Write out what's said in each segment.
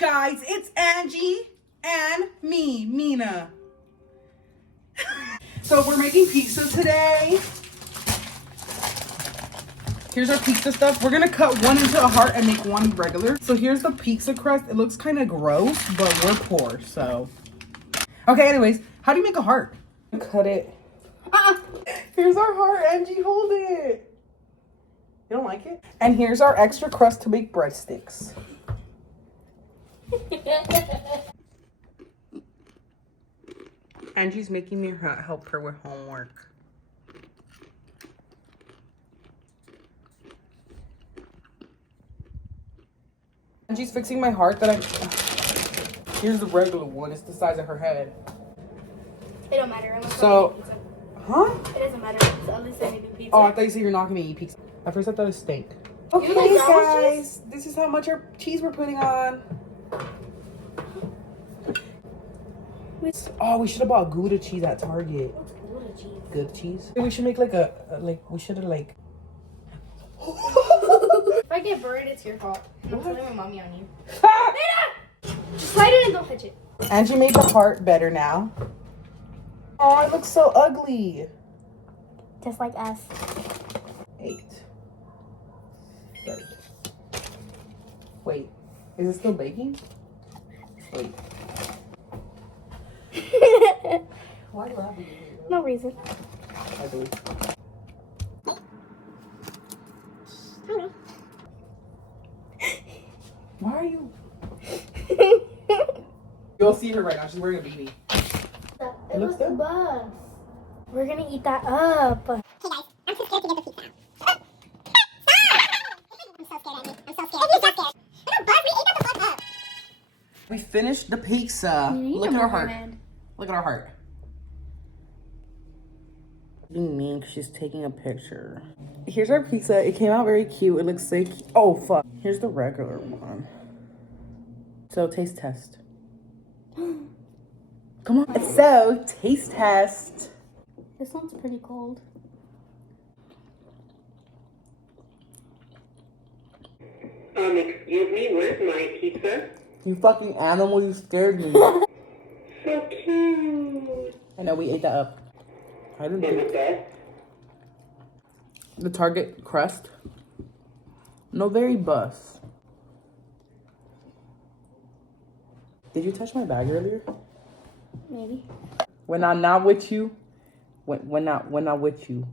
guys, it's Angie and me, Mina. So we're making pizza today. Here's our pizza stuff. We're gonna cut one into a heart and make one regular. So here's the pizza crust. It looks kind of gross, but we're poor, so. Okay, anyways, how do you make a heart? Cut it. Here's our heart, Angie, hold it. You don't like it? And here's our extra crust to make breadsticks. Angie's making me help her with homework. Angie's fixing my heart that here's the regular one. It's the size of her head. It don't matter. So, huh? It doesn't matter. So at least I need pizza. Oh, I thought you said you're not gonna eat pizza. At first I thought it was steak. Okay, Okay, guys, this is how much our cheese we're putting on. Oh, we should have bought Gouda cheese at Target. Gouda cheese. Good cheese. We should make like we should have like. If I get buried, it's your fault. I'm telling my mommy on you. Just slide it and don't touch it. Angie made the heart better now. Oh, it looks so ugly. Just like us. 8. 30. Wait, is it still baking? Wait. Why laughing? No reason. I believe. Why are you? You'll see her right now. She's wearing a beanie. It looks the bus. We're gonna eat that up. Hey guys, I'm too scared to get the pizza. Stop! I'm so scared, Angie. I'm so scared. I'm so scared. Little bug, we ate that the fuck up. We finished the pizza. Look at our heart. Look at our heart. Being mean because she's taking a picture. Here's our pizza. It came out very cute. It looks so cute. Oh, fuck. Here's the regular one. So, taste test. Come on. So, taste test. This one's pretty cold. Excuse me, where's my pizza? You fucking animal. You scared me. So cute. I know, we ate that up. I didn't What was think. that? The Target crust. No, very bus. Did you touch my bag earlier? Maybe. When I'm not with you. When not with you.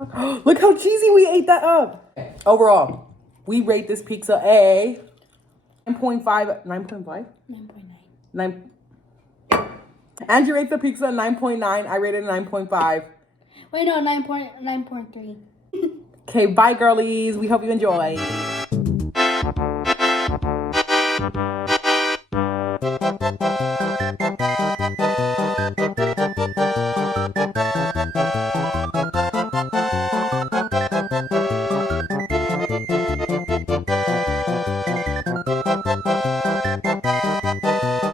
Look how cheesy we ate that up. Overall, we rate this pizza a 9.5. 9.5? 9.9. 9. Angie rates the pizza a 9.9. I rated a 9.5. Wait, no, 9.3. Okay, bye, girlies. We hope you enjoy.